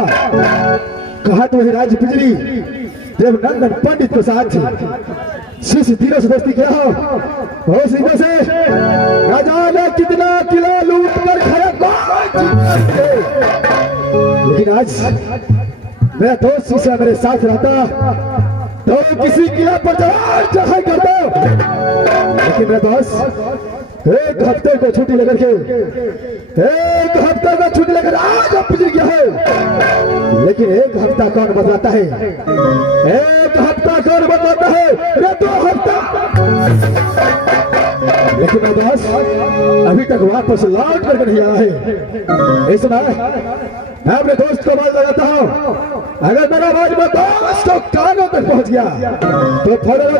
कहा तो वही राज बिजली देवनंदन पंडित के साथ शिष्य तीनों से दोस्ती किया हो सीधे से राजा ने कितना किला लूट कर खाया, लेकिन आज मेरा दोस्त शिष्य मेरे साथ रहता तो किसी किला पर चढ़ाई करता, लेकिन मेरा दोस्त एक हफ्ते को छुट्टी लेकर आज पिछड़ गया है, लेकिन एक हफ्ता कौन बतलाता है, एक हफ्ता कौन बतलाता है, रे 2 हफ्ता। लेकिन मेरा दोस्त अभी तक वापस लौट करके नहीं आया है। इस समय मैं अपने दोस्त को आवाज लगाता हूँ, अगर मेरा आवाज में दोस्त को कानों तक पहुंच गया तो फौरन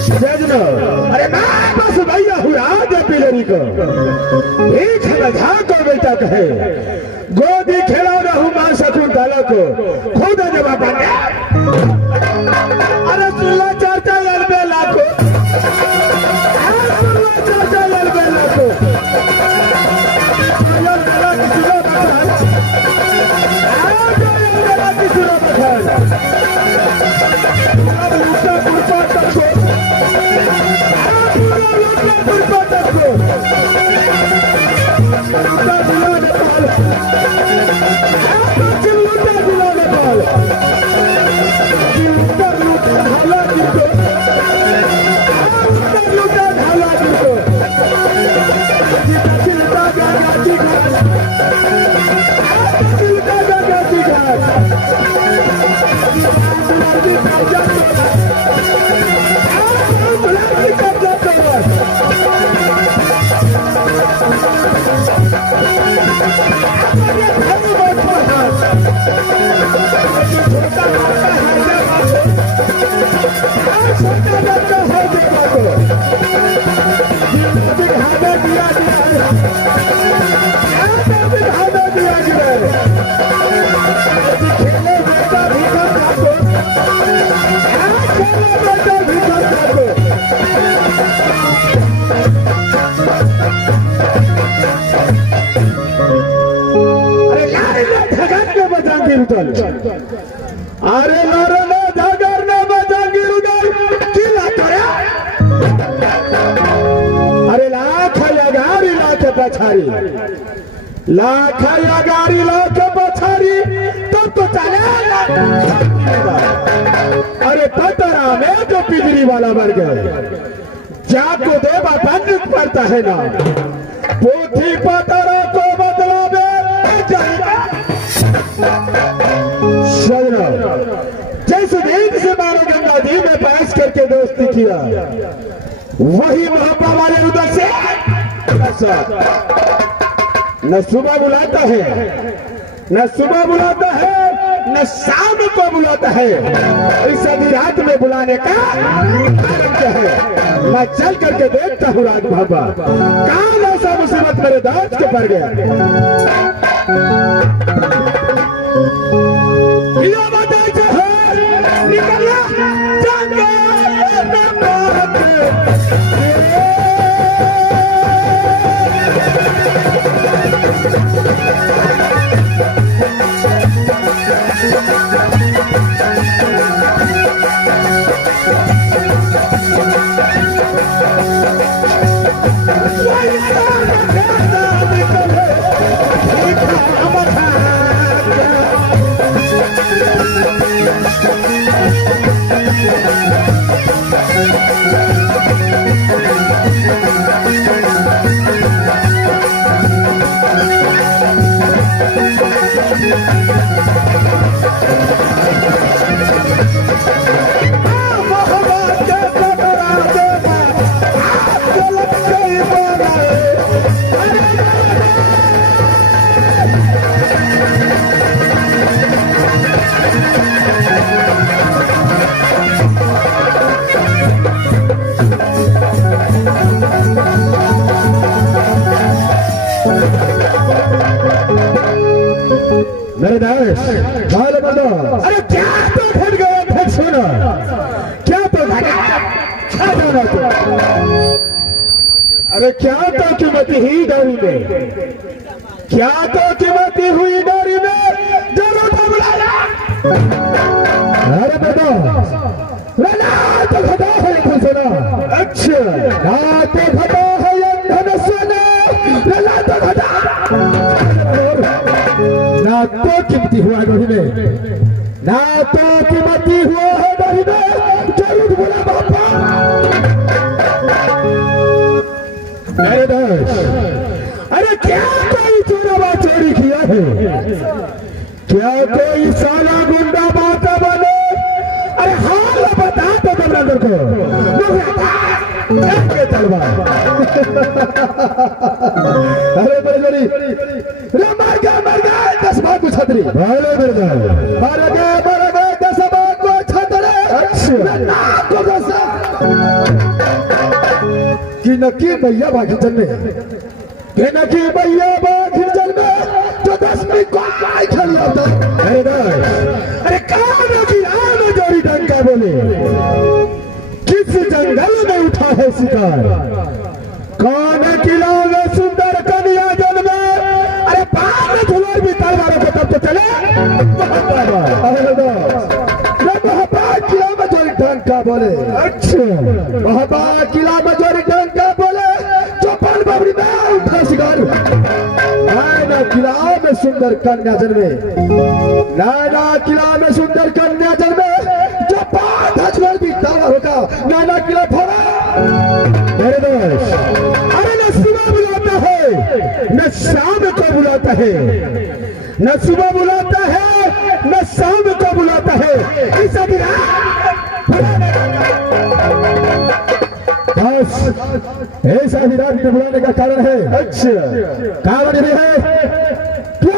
अरे मैं बस भैया हूँ राज पिलरी को एक हमें को बेटा कहे गोदी खेला रहूं मां शकुंतला को खुद जवाब अरे सुल्ला चर्चा लड़बे लाखो चर्चा लड़बे लाखो अरे नारायण जागर ने बजांगी उधर किला तोरा अरे लाख पछारी लाख पछारी तब तो चले अरे पतरा में जो पिजरी वाला मर गए जाको देवा बंद पड़ता है ना पोथी पतरा को बदला में जाएगा जैसे दिन से मारो गंगा जी में बहस करके दोस्ती किया वही मोहब्बा वाले उधर से न सुबह बुलाता है न शाम को बुलाता है इस आधी रात में बुलाने का कारण क्या है मैं चल करके देखता हूँ राज मोहब्बा कौन ऐसा मुसीबत मेरे दोस्त के पड़ गया मेरे देश भाले बंदो, अरे क्या तो फट गया फिर सुनो, क्या तो अरे क्या तो कीमती ही डोरी में, क्या तो कीमती हुई डोरी में जरूर तो बुलाया। अरे बंदो ना तो खड़ा है फिर सुनो, अच्छा ना तो खड़ा है ये धनुष ने, ना तो खड़ा ना तो कीमती हुआ डोरी में, ना तो कीमती हुआ है डोरी में जरूर बोला बापा। मेरे देश अरे क्या कोई चोरावा चोरी किया है, क्या कोई साला गुंडा बाता बने, अरे हाल बता तो कमरांदर को तलवार। अरे बड़ी मर गए 10 बार को छतरी, मर गए 10 बार को छतरी। कि नकी भैया बागी जन में, कि नकी भैया बागी जन में जो 10वीं को आई खड़ी होता। अरे कौन की जोड़ी डंका बोले, किस जंगल में उठा है शिकार, कौन किला में सुंदर कन्या जन में, अरे बाहर धुलर भी तलवारों को तब तो चले। किला में जोड़ी डंका बोले, अच्छा महाबा किला में जोड़ी डंका बोले, चौपन बाबरी में उठा शिकार। नायना किला में सुंदर कन्या जन्मे, नायना किला में सुंदर कन्या जन्मे, जो पांच हजर भी दावा होगा नायना किला फोड़ा। मेरे दोस्त अरे न सुबह बुलाता है न शाम को बुलाता है, न सुबह बुलाता है न शाम को बुलाता है, ऐसा ऐसा विराट में बुलाने का कारण है, अच्छा कारण ये है कि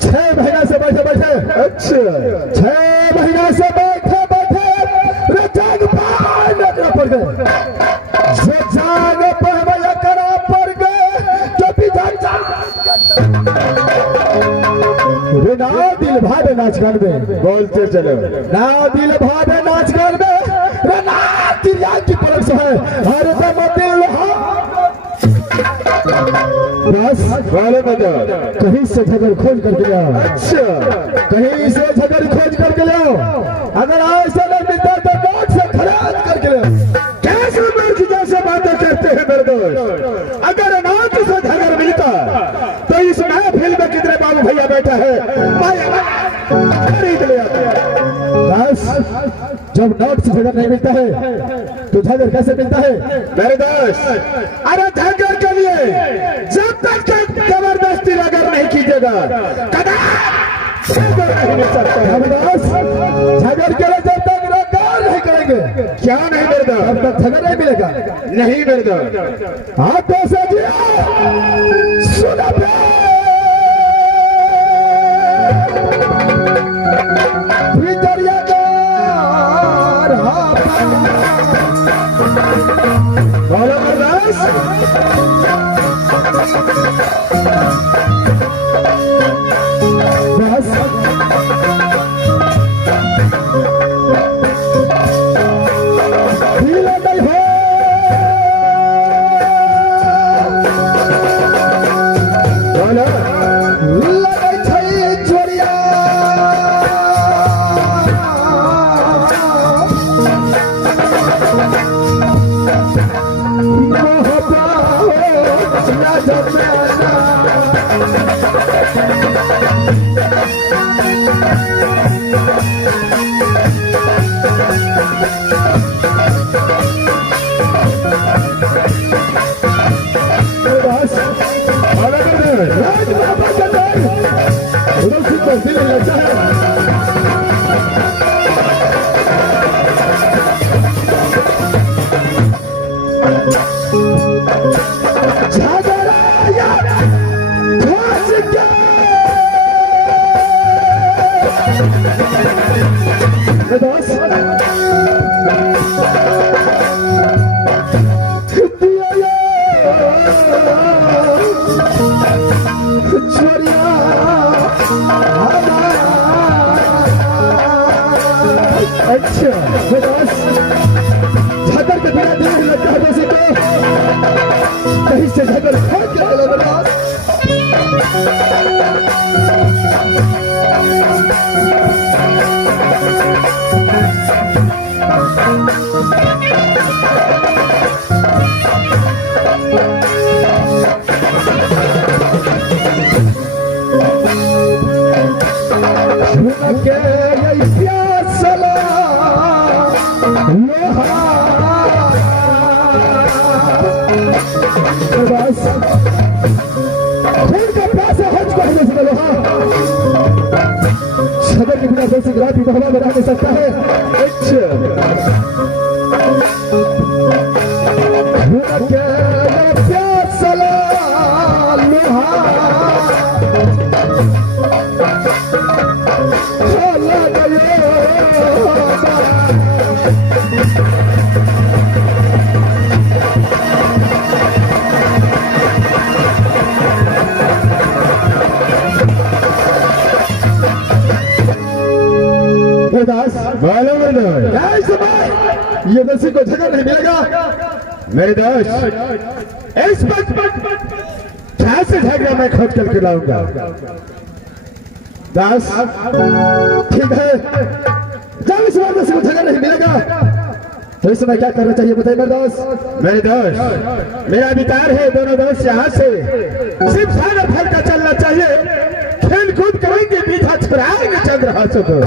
6 महीना से बैठे, अच्छा 6 महीना से बैठे जाग पड़ गए, जो जाग पड़ गए, जो भी ना दिल भावे नाच गान में बोलते चलो, ना दिल भावे नाच गान में, ना तिरिया की परख है हर दम दिल बस वाले बता कहीं से झगड़ खोज करके लाओ, अच्छा कहीं से झगड़ खोज करके लाओ, अगर ऐसा नहीं मिलता तो नोट से खराज करके लाओ। कैसे मर्जी जैसे बातें करते हैं मेरे दोस्त, अगर नोट से झगड़ मिलता तो इस महफिल में कितने बाबू भैया बैठा है खरीद ले आता। बस जब नोट से झगड़ नहीं मिलता है तो झगड़ कैसे मिलता है मेरे दोस्त? अरे झगड़ के लिए जब तक जबरदस्ती अगर नहीं कीजिएगा नहीं मिल सकता। झगड़ के लिए जब तक रोजगार नहीं करेंगे क्या नहीं मेरे दोस्त, तब तक झगड़ नहीं मिलेगा, नहीं मेरे दोस्त। हाथों से सुना छोड़िया अच्छा बस झकर के बिना देख लगता है जैसे को कहीं से झकर खोद के चले बर्दाश्त सदर के बिना जैसे गुलाबी महला बना नहीं सकता है ये दर्शी को जगह नहीं मिलेगा मेरे दोस्त इस वक्त क्या से झगड़ा मैं खोद करके लाऊंगा दास ठीक है जब इस बार दर्शी को जगह नहीं मिलेगा तो इस समय क्या करना चाहिए बताइए मेरे दोस्त मेरा विचार है दोनों दोस्त यहाँ से सिर्फ खाना फल का चलना चाहिए खेल कूद करेंगे पीछा छुड़ाएंगे चंद्रहासों को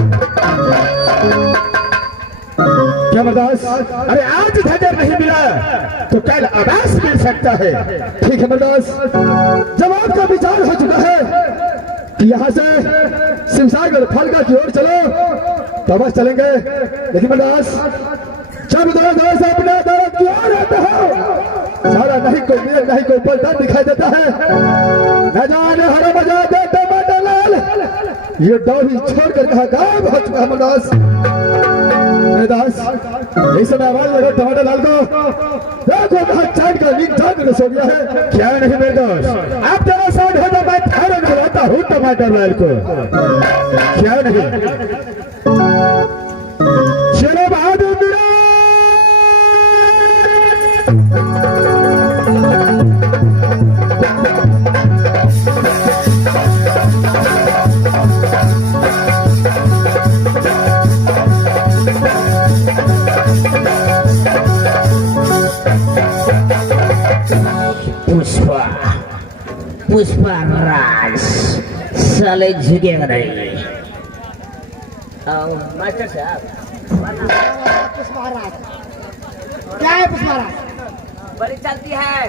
क्या मरदास अरे आज झजर नहीं मिला तो कल आवास मिल सकता है ठीक है मरदास जब आपका विचार हो चुका है कि यहाँ से शिवसागर फलका की ओर चलो तो बस चलेंगे लेकिन मरदास जब दोनों दोस्त अपने दौलत की ओर आते हो सारा नहीं कोई मेल नहीं कोई पलटा दिखाई देता है न जाने हर मजा देते लाल ये डोरी छोड़कर कहा गायब हो चुका है मरदास दास इस समय आवाज लगा टमाटर लाल को देखो कहा चाट का नींद चाट कर सो गया है क्या नहीं मेरे दोस्त आप जरा साइड हो जाओ मैं ठहरन बुलाता हूँ टमाटर लाल को क्या नहीं चलो बहादुर पुष्पा राज साले झुकेगा नहीं मास्टर साहब पुष्पा राज क्या है पुष्पा राज बड़ी चलती है